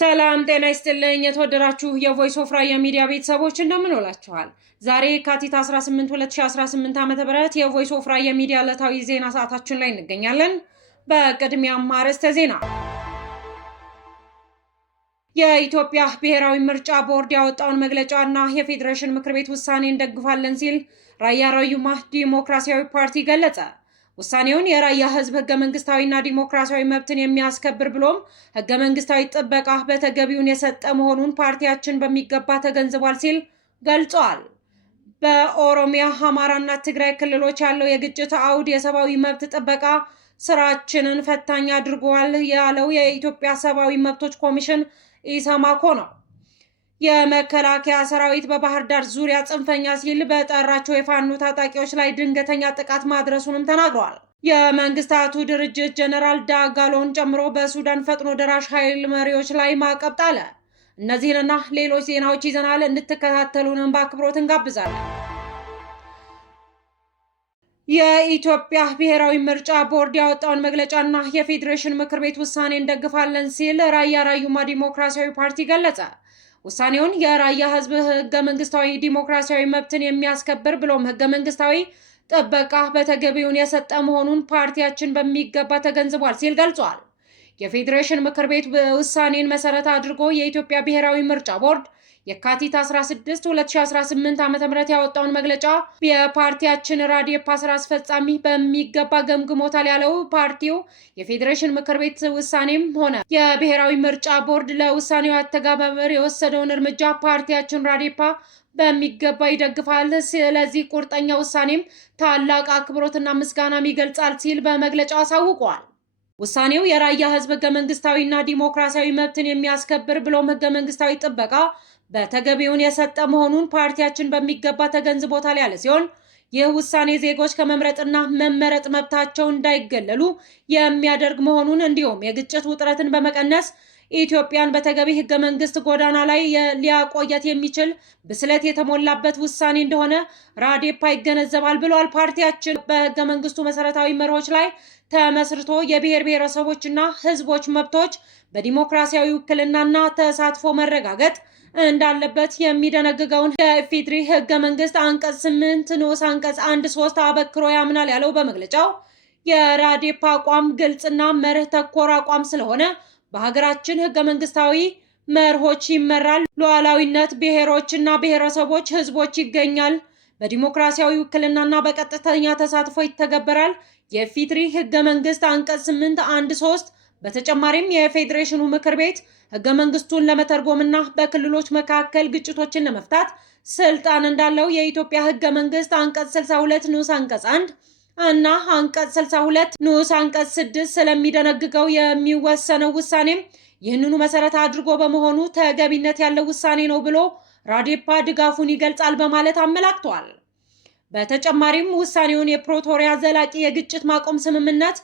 ሰላም ጤና ይስጥልኝ የተወደዳችሁ የቮይስ ኦፍ ራያ ሚዲያ ቤተሰቦች እንደምን ውላችኋል። ዛሬ የካቲት 18 2018 ዓ.ም የቮይስ ኦፍ ራያ ሚዲያ ዕለታዊ ዜና ሰዓታችን ላይ እንገኛለን። በቅድሚያም አርዕስተ ዜና። የኢትዮጵያ ብሔራዊ ምርጫ ቦርድ ያወጣውን መግለጫና የፌዴሬሽን ምክር ቤት ውሳኔ እንደግፋለን ሲል ራያ ራዩማ ዲሞክራሲያዊ ፓርቲ ገለጸ። ውሳኔውን የራያ ህዝብ ህገ መንግስታዊና ዲሞክራሲያዊ መብትን የሚያስከብር ብሎም ህገ መንግስታዊ ጥበቃ በተገቢውን የሰጠ መሆኑን ፓርቲያችን በሚገባ ተገንዝቧል ሲል ገልጿል። በኦሮሚያ፣ አማራና ትግራይ ክልሎች ያለው የግጭት አውድ የሰብአዊ መብት ጥበቃ ስራችንን ፈታኝ አድርጓል ያለው የኢትዮጵያ ሰብአዊ መብቶች ኮሚሽን ኢሰማኮ ነው። የመከላከያ ሰራዊት በባህር ዳር ዙሪያ ጽንፈኛ ሲል በጠራቸው የፋኖ ታጣቂዎች ላይ ድንገተኛ ጥቃት ማድረሱንም ተናግሯል። የመንግስታቱ ድርጅት ጀነራል ዳጋሎን ጨምሮ በሱዳን ፈጥኖ ደራሽ ኃይል መሪዎች ላይ ማዕቀብ ጣለ። እነዚህንና ሌሎች ዜናዎች ይዘናል፣ እንድትከታተሉንም በአክብሮት እንጋብዛለን። የኢትዮጵያ ብሔራዊ ምርጫ ቦርድ ያወጣውን መግለጫና የፌዴሬሽን ምክር ቤት ውሳኔ እንደግፋለን ሲል ራያ ራዩማ ዲሞክራሲያዊ ፓርቲ ገለጸ። ውሳኔውን የራያ ህዝብ ህገ መንግስታዊ ዲሞክራሲያዊ መብትን የሚያስከብር ብሎም ህገ መንግስታዊ ጥበቃ በተገቢውን የሰጠ መሆኑን ፓርቲያችን በሚገባ ተገንዝቧል ሲል ገልጿል። የፌዴሬሽን ምክር ቤት ውሳኔን መሰረት አድርጎ የኢትዮጵያ ብሔራዊ ምርጫ ቦርድ የካቲት 16 2018 ዓ.ም ያወጣውን መግለጫ የፓርቲያችን ራዴፓ ስራ አስፈጻሚ በሚገባ ገምግሞታል ያለው ፓርቲው የፌዴሬሽን ምክር ቤት ውሳኔም ሆነ የብሔራዊ ምርጫ ቦርድ ለውሳኔው አተገባበር የወሰደውን እርምጃ ፓርቲያችን ራዴፓ በሚገባ ይደግፋል። ስለዚህ ቁርጠኛ ውሳኔም ታላቅ አክብሮትና ምስጋናም ይገልጻል ሲል በመግለጫው አሳውቋል። ውሳኔው የራያ ህዝብ ህገ መንግስታዊና ዲሞክራሲያዊ መብትን የሚያስከብር ብሎም ህገ መንግስታዊ ጥበቃ በተገቢውን የሰጠ መሆኑን ፓርቲያችን በሚገባ ተገንዝቦታል ያለ ሲሆን ይህ ውሳኔ ዜጎች ከመምረጥና መመረጥ መብታቸው እንዳይገለሉ የሚያደርግ መሆኑን እንዲሁም የግጭት ውጥረትን በመቀነስ ኢትዮጵያን በተገቢ ህገ መንግስት ጎዳና ላይ ሊያቆየት የሚችል ብስለት የተሞላበት ውሳኔ እንደሆነ ራዴፓ ይገነዘባል ብሏል። ፓርቲያችን በህገ መንግስቱ መሰረታዊ መርሆች ላይ ተመስርቶ የብሔር ብሔረሰቦችና ህዝቦች መብቶች በዲሞክራሲያዊ ውክልናና ተሳትፎ መረጋገጥ እንዳለበት የሚደነግገውን የኢፌዴሪ ህገ መንግስት አንቀጽ 8 ንዑስ አንቀጽ 1(3) አበክሮ ያምናል ያለው በመግለጫው የራዴፓ አቋም ግልጽና መርህ ተኮር አቋም ስለሆነ በሀገራችን ህገ መንግስታዊ መርሆች ይመራል። ሉዓላዊነት፣ ብሔሮችና ብሔረሰቦች ህዝቦች ይገኛል። በዲሞክራሲያዊ ውክልናና በቀጥተኛ ተሳትፎ ይተገበራል። የኢፌዴሪ ህገ መንግስት አንቀጽ 8(1)(3) በተጨማሪም የፌዴሬሽኑ ምክር ቤት ህገ መንግስቱን ለመተርጎምና በክልሎች መካከል ግጭቶችን ለመፍታት ስልጣን እንዳለው የኢትዮጵያ ህገ መንግስት አንቀጽ 62 ንዑስ አንቀጽ 1 እና አንቀጽ 62 ንዑስ አንቀጽ 6 ስለሚደነግገው የሚወሰነው ውሳኔም ይህንኑ መሰረት አድርጎ በመሆኑ ተገቢነት ያለው ውሳኔ ነው ብሎ ራዴፓ ድጋፉን ይገልጻል በማለት አመላክቷል። በተጨማሪም ውሳኔውን የፕሪቶሪያ ዘላቂ የግጭት ማቆም ስምምነት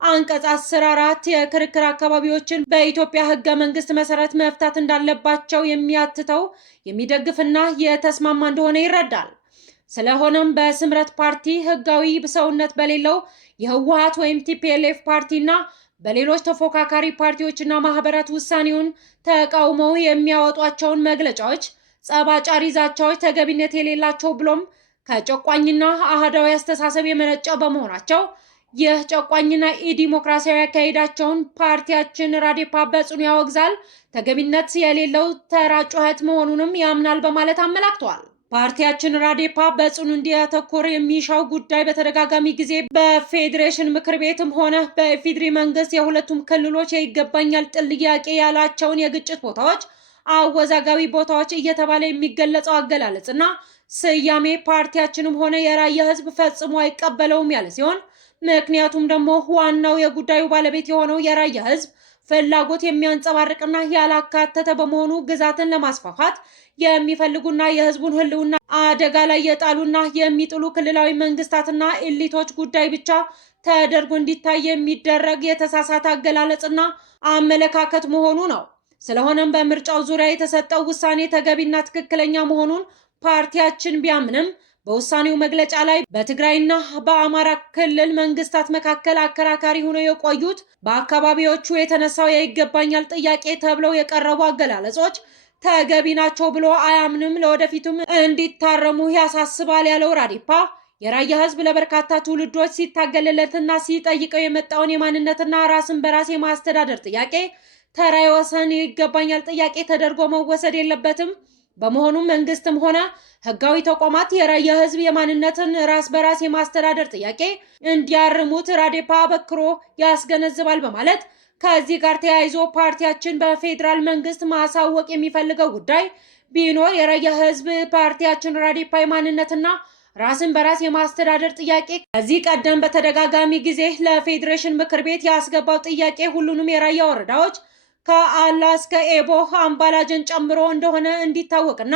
አንቀጽ 14 የክርክር አካባቢዎችን በኢትዮጵያ ህገ መንግስት መሰረት መፍታት እንዳለባቸው የሚያትተው የሚደግፍና የተስማማ እንደሆነ ይረዳል። ስለሆነም በስምረት ፓርቲ ህጋዊ ሰውነት በሌለው የህወሓት ወይም ቲፒኤልኤፍ ፓርቲና በሌሎች ተፎካካሪ ፓርቲዎችና ማህበራት ውሳኔውን ተቃውመው የሚያወጧቸውን መግለጫዎች፣ ጸባጫሪ ዛቻዎች ተገቢነት የሌላቸው ብሎም ከጨቋኝና አህዳዊ አስተሳሰብ የመነጨ በመሆናቸው ይህ ጨቋኝና ኢዲሞክራሲያዊ አካሄዳቸውን ፓርቲያችን ራዴፓ በጽኑ ያወግዛል፣ ተገቢነት የሌለው ተራ ጩኸት መሆኑንም ያምናል በማለት አመላክቷል። ፓርቲያችን ራዴፓ በጽኑ እንዲያተኮር የሚሻው ጉዳይ በተደጋጋሚ ጊዜ በፌዴሬሽን ምክር ቤትም ሆነ በኢፌዴሪ መንግስት የሁለቱም ክልሎች የይገባኛል ጥያቄ ያላቸውን የግጭት ቦታዎች አወዛጋቢ ቦታዎች እየተባለ የሚገለጸው አገላለጽና ስያሜ ፓርቲያችንም ሆነ የራያ ህዝብ ፈጽሞ አይቀበለውም ያለ ሲሆን ምክንያቱም ደግሞ ዋናው የጉዳዩ ባለቤት የሆነው የራያ ህዝብ ፍላጎት የሚያንጸባርቅና ያላካተተ በመሆኑ ግዛትን ለማስፋፋት የሚፈልጉና የህዝቡን ህልውና አደጋ ላይ የጣሉና የሚጥሉ ክልላዊ መንግስታትና ኤሊቶች ጉዳይ ብቻ ተደርጎ እንዲታይ የሚደረግ የተሳሳተ አገላለጽና አመለካከት መሆኑ ነው። ስለሆነም በምርጫው ዙሪያ የተሰጠው ውሳኔ ተገቢና ትክክለኛ መሆኑን ፓርቲያችን ቢያምንም በውሳኔው መግለጫ ላይ በትግራይና በአማራ ክልል መንግስታት መካከል አከራካሪ ሆነው የቆዩት በአካባቢዎቹ የተነሳው የይገባኛል ጥያቄ ተብለው የቀረቡ አገላለጾች ተገቢ ናቸው ብሎ አያምንም፣ ለወደፊቱም እንዲታረሙ ያሳስባል ያለው ራዴፓ የራያ ህዝብ ለበርካታ ትውልዶች ሲታገልለትና ሲጠይቀው የመጣውን የማንነትና ራስን በራስ የማስተዳደር ጥያቄ ተራ የወሰን ይገባኛል ጥያቄ ተደርጎ መወሰድ የለበትም። በመሆኑም መንግስትም ሆነ ህጋዊ ተቋማት የራያ ህዝብ የማንነትን ራስ በራስ የማስተዳደር ጥያቄ እንዲያርሙት ራዴፓ በክሮ ያስገነዝባል በማለት ከዚህ ጋር ተያይዞ ፓርቲያችን በፌዴራል መንግስት ማሳወቅ የሚፈልገው ጉዳይ ቢኖር የራያ ህዝብ ፓርቲያችን ራዴፓ የማንነትና ራስን በራስ የማስተዳደር ጥያቄ ከዚህ ቀደም በተደጋጋሚ ጊዜ ለፌዴሬሽን ምክር ቤት ያስገባው ጥያቄ ሁሉንም የራያ ወረዳዎች ከአላ እስከ ኤቦ አምባላጀን ጨምሮ እንደሆነ እንዲታወቅና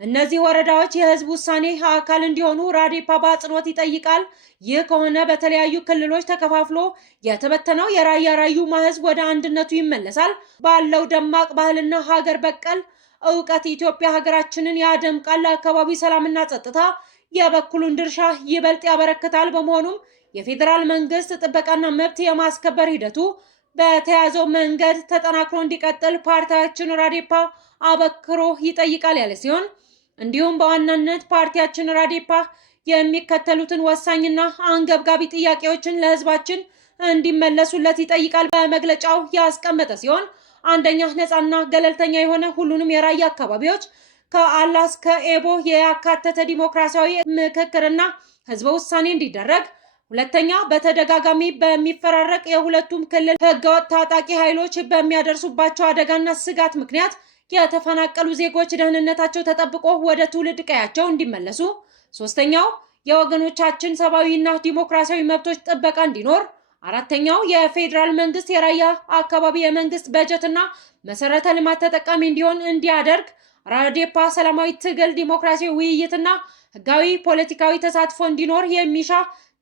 እነዚህ ወረዳዎች የህዝብ ውሳኔ አካል እንዲሆኑ ራዴፓ በአጽንኦት ይጠይቃል። ይህ ከሆነ በተለያዩ ክልሎች ተከፋፍሎ የተበተነው የራያ ራዩማ ህዝብ ወደ አንድነቱ ይመለሳል። ባለው ደማቅ ባህልና ሀገር በቀል እውቀት ኢትዮጵያ ሀገራችንን ያደምቃል። ለአካባቢው ሰላምና ጸጥታ የበኩሉን ድርሻ ይበልጥ ያበረክታል። በመሆኑም የፌዴራል መንግስት ጥበቃና መብት የማስከበር ሂደቱ በተያዘው መንገድ ተጠናክሮ እንዲቀጥል ፓርቲያችን ራዴፓ አበክሮ ይጠይቃል ያለ ሲሆን እንዲሁም በዋናነት ፓርቲያችን ራዴፓ የሚከተሉትን ወሳኝና አንገብጋቢ ጥያቄዎችን ለህዝባችን እንዲመለሱለት ይጠይቃል በመግለጫው ያስቀመጠ ሲሆን አንደኛ፣ ነፃና ገለልተኛ የሆነ ሁሉንም የራያ አካባቢዎች ከአላ እስከ ኤቦ ያካተተ ዲሞክራሲያዊ ምክክርና ህዝበ ውሳኔ እንዲደረግ። ሁለተኛ፣ በተደጋጋሚ በሚፈራረቅ የሁለቱም ክልል ህገወጥ ታጣቂ ኃይሎች በሚያደርሱባቸው አደጋና ስጋት ምክንያት የተፈናቀሉ ዜጎች ደህንነታቸው ተጠብቆ ወደ ትውልድ ቀያቸው እንዲመለሱ። ሶስተኛው፣ የወገኖቻችን ሰብአዊና ዲሞክራሲያዊ መብቶች ጥበቃ እንዲኖር። አራተኛው፣ የፌዴራል መንግስት የራያ አካባቢ የመንግስት በጀትና መሰረተ ልማት ተጠቃሚ እንዲሆን እንዲያደርግ። ራዴፓ ሰላማዊ ትግል፣ ዲሞክራሲያዊ ውይይትና ህጋዊ ፖለቲካዊ ተሳትፎ እንዲኖር የሚሻ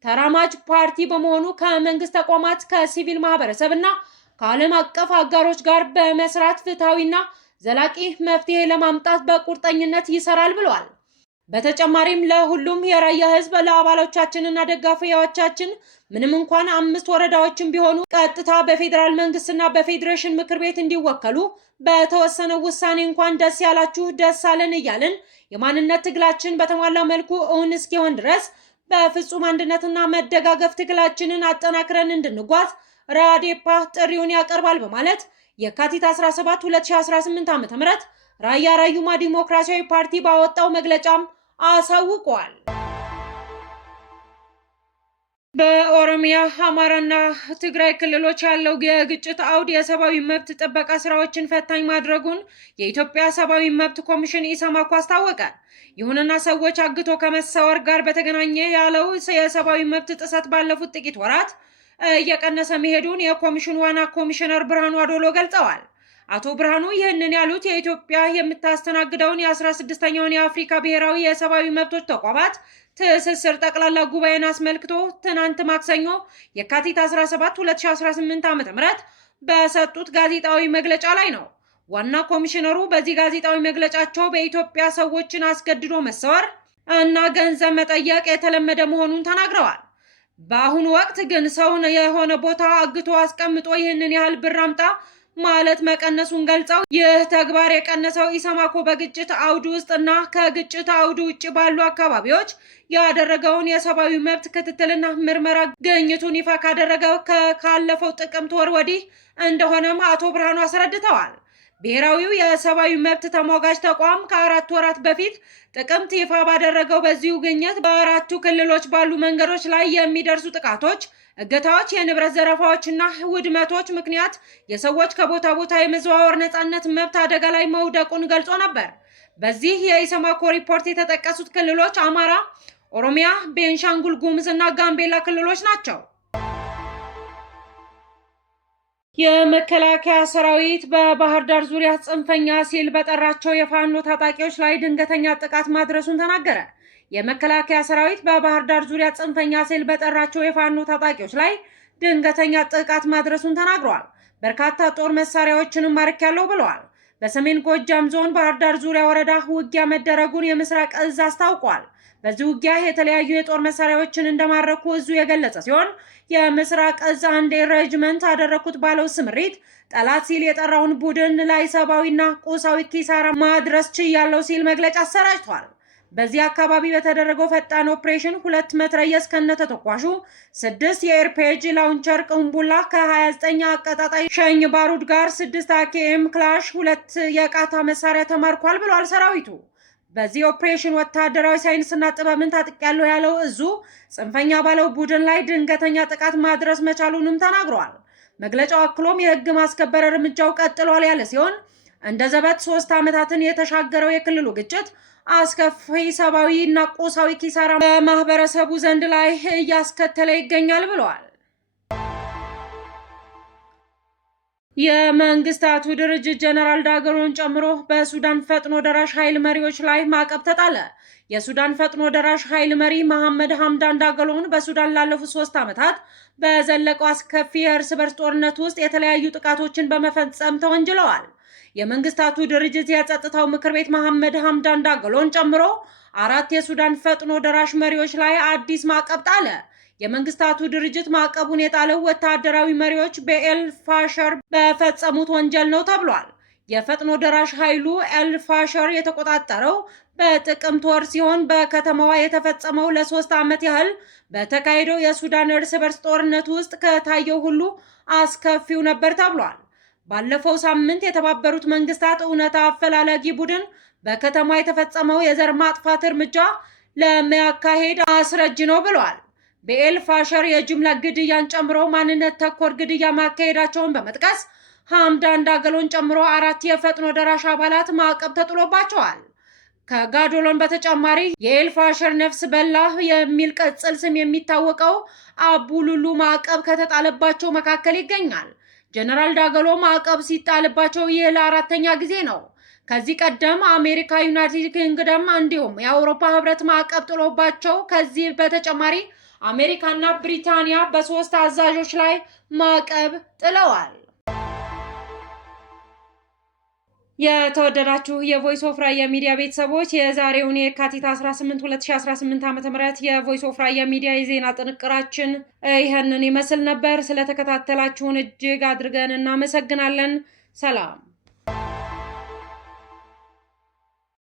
ተራማጅ ፓርቲ በመሆኑ ከመንግስት ተቋማት ከሲቪል ማህበረሰብና ከዓለም አቀፍ አጋሮች ጋር በመስራት ፍትሃዊና ዘላቂ መፍትሄ ለማምጣት በቁርጠኝነት ይሰራል ብለዋል። በተጨማሪም ለሁሉም የራያ ህዝብ ለአባሎቻችንና ደጋፊዎቻችን ምንም እንኳን 5 ወረዳዎችን ቢሆኑ ቀጥታ በፌዴራል መንግስትና በፌዴሬሽን ምክር ቤት እንዲወከሉ በተወሰነው ውሳኔ እንኳን ደስ ያላችሁ ደስ አለን እያልን የማንነት ትግላችን በተሟላ መልኩ እውን እስኪሆን ድረስ በፍጹም አንድነትና መደጋገፍ ትግላችንን አጠናክረን እንድንጓዝ ራዴፓ ጥሪውን ያቀርባል በማለት የካቲት 17 2018 ዓ.ም ራያ ራዩማ ዲሞክራሲያዊ ፓርቲ ባወጣው መግለጫም አሳውቋል። በኦሮሚያ፣ አማራና ትግራይ ክልሎች ያለው የግጭት አውድ የሰብአዊ መብት ጥበቃ ስራዎችን ፈታኝ ማድረጉን የኢትዮጵያ ሰብአዊ መብት ኮሚሽን ኢሰማኮ አስታወቀ። ይሁንና ሰዎች አግቶ ከመሰወር ጋር በተገናኘ ያለው የሰብአዊ መብት ጥሰት ባለፉት ጥቂት ወራት እየቀነሰ መሄዱን የኮሚሽኑ ዋና ኮሚሽነር ብርሃኑ አዶሎ ገልጸዋል። አቶ ብርሃኑ ይህንን ያሉት የኢትዮጵያ የምታስተናግደውን የ16ኛውን የአፍሪካ ብሔራዊ የሰብአዊ መብቶች ተቋማት ትስስር ጠቅላላ ጉባኤን አስመልክቶ ትናንት ማክሰኞ የካቲት 17 2018 ዓ.ም በሰጡት ጋዜጣዊ መግለጫ ላይ ነው። ዋና ኮሚሽነሩ በዚህ ጋዜጣዊ መግለጫቸው በኢትዮጵያ ሰዎችን አስገድዶ መሰወር እና ገንዘብ መጠየቅ የተለመደ መሆኑን ተናግረዋል። በአሁኑ ወቅት ግን ሰውን የሆነ ቦታ አግቶ አስቀምጦ ይህንን ያህል ብር አምጣ ማለት መቀነሱን ገልጸው ይህ ተግባር የቀነሰው ኢሰማኮ በግጭት አውድ ውስጥ እና ከግጭት አውድ ውጭ ባሉ አካባቢዎች ያደረገውን የሰብአዊ መብት ክትትልና ምርመራ ግኝቱን ይፋ ካደረገው ካለፈው ጥቅምት ወር ወዲህ እንደሆነም አቶ ብርሃኑ አስረድተዋል። ብሔራዊው የሰብአዊ መብት ተሟጋች ተቋም ከ4 ወራት በፊት ጥቅምት ይፋ ባደረገው በዚሁ ግኝት በአራቱ ክልሎች ባሉ መንገዶች ላይ የሚደርሱ ጥቃቶች፣ እገታዎች፣ የንብረት ዘረፋዎችና ውድመቶች ምክንያት የሰዎች ከቦታ ቦታ የመዘዋወር ነፃነት መብት አደጋ ላይ መውደቁን ገልጾ ነበር። በዚህ የኢሰማኮ ሪፖርት የተጠቀሱት ክልሎች አማራ፣ ኦሮሚያ፣ ቤንሻንጉል ጉሙዝ እና ጋምቤላ ክልሎች ናቸው። የመከላከያ ሰራዊት በባህር ዳር ዙሪያ ጽንፈኛ ሲል በጠራቸው የፋኖ ታጣቂዎች ላይ ድንገተኛ ጥቃት ማድረሱን ተናገረ። የመከላከያ ሰራዊት በባህር ዳር ዙሪያ ጽንፈኛ ሲል በጠራቸው የፋኖ ታጣቂዎች ላይ ድንገተኛ ጥቃት ማድረሱን ተናግረዋል። በርካታ ጦር መሳሪያዎችንም ማርኪያለሁ ብለዋል። በሰሜን ጎጃም ዞን ባህር ዳር ዙሪያ ወረዳ ውጊያ መደረጉን የምስራቅ እዝ አስታውቋል። በዚህ ውጊያ የተለያዩ የጦር መሳሪያዎችን እንደማረኩ እዙ የገለጸ ሲሆን የምስራቅ እዝ አንድ ሬጅመንት አደረኩት ባለው ስምሪት ጠላት ሲል የጠራውን ቡድን ላይ ሰብአዊና ቁሳዊ ኪሳራ ማድረስ ችያለው ሲል መግለጫ አሰራጭቷል። በዚህ አካባቢ በተደረገው ፈጣን ኦፕሬሽን 2 መትረየስ ከነተተኳሹ 6 የኤርፔጅ ላውንቸር ቅንቡላ ከ29 አቀጣጣይ ሸኝ ባሩድ ጋር 6 AKM ክላሽ 2 የቃታ መሳሪያ ተማርኳል ብሏል ሰራዊቱ። በዚህ ኦፕሬሽን ወታደራዊ ሳይንስና ጥበብን ታጥቂያለሁ ያለው እዙ ጽንፈኛ ባለው ቡድን ላይ ድንገተኛ ጥቃት ማድረስ መቻሉንም ተናግሯል። መግለጫው አክሎም የህግ ማስከበር እርምጃው ቀጥሏል ያለ ሲሆን እንደ ዘበት 3 ዓመታትን የተሻገረው የክልሉ ግጭት አስከፊ ሰብአዊ እና ቁሳዊ ኪሳራ በማህበረሰቡ ዘንድ ላይ እያስከተለ ይገኛል ብለዋል። የመንግስታቱ ድርጅት ጀነራል ዳገሎን ጨምሮ በሱዳን ፈጥኖ ደራሽ ኃይል መሪዎች ላይ ማዕቀብ ተጣለ። የሱዳን ፈጥኖ ደራሽ ኃይል መሪ መሐመድ ሐምዳን ዳገሎን በሱዳን ላለፉት 3 ዓመታት በዘለቀው አስከፊ የእርስ በርስ ጦርነት ውስጥ የተለያዩ ጥቃቶችን በመፈጸም ተወንጅለዋል። የመንግስታቱ ድርጅት የጸጥታው ምክር ቤት መሐመድ ሐምዳን ዳገሎን ጨምሮ 4 የሱዳን ፈጥኖ ደራሽ መሪዎች ላይ አዲስ ማዕቀብ ጣለ። የመንግስታቱ ድርጅት ማዕቀቡን የጣለው ወታደራዊ መሪዎች በኤል ፋሸር በፈጸሙት ወንጀል ነው ተብሏል። የፈጥኖ ደራሽ ኃይሉ ኤል ፋሸር የተቆጣጠረው በጥቅምት ወር ሲሆን በከተማዋ የተፈጸመው ለ3 ዓመት ያህል በተካሄደው የሱዳን እርስ በርስ ጦርነት ውስጥ ከታየው ሁሉ አስከፊው ነበር ተብሏል። ባለፈው ሳምንት የተባበሩት መንግስታት እውነታ አፈላላጊ ቡድን በከተማ የተፈጸመው የዘር ማጥፋት እርምጃ ለማካሄድ አስረጅ ነው ብሏል። በኤል ፋሸር የጅምላ ግድያን ጨምሮ ማንነት ተኮር ግድያ ማካሄዳቸውን በመጥቀስ ሐምዳን ዳገሎን ጨምሮ 4 የፈጥኖ ደራሽ አባላት ማዕቀብ ተጥሎባቸዋል። ከጋዶሎን በተጨማሪ የኤል ፋሸር ነፍስ በላ የሚል ቅጽል ስም የሚታወቀው አቡሉሉ ማዕቀብ ከተጣለባቸው መካከል ይገኛል። ጀነራል ዳገሎ ማዕቀብ ሲጣልባቸው ይህ ለ4ኛ ጊዜ ነው። ከዚህ ቀደም አሜሪካ፣ ዩናይትድ ኪንግደም እንዲሁም የአውሮፓ ህብረት ማዕቀብ ጥሎባቸው ከዚህ በተጨማሪ አሜሪካና ብሪታንያ በ3 አዛዦች ላይ ማዕቀብ ጥለዋል። የተወደዳችሁ የቮይስ ኦፍ ራያ ሚዲያ ቤተሰቦች የዛሬውን የካቲት 18 2018 ዓ.ም የቮይስ ኦፍ ራያ ሚዲያ የዜና ጥንቅራችን ይህንን ይመስል ነበር። ስለተከታተላችሁን እጅግ አድርገን እናመሰግናለን። ሰላም።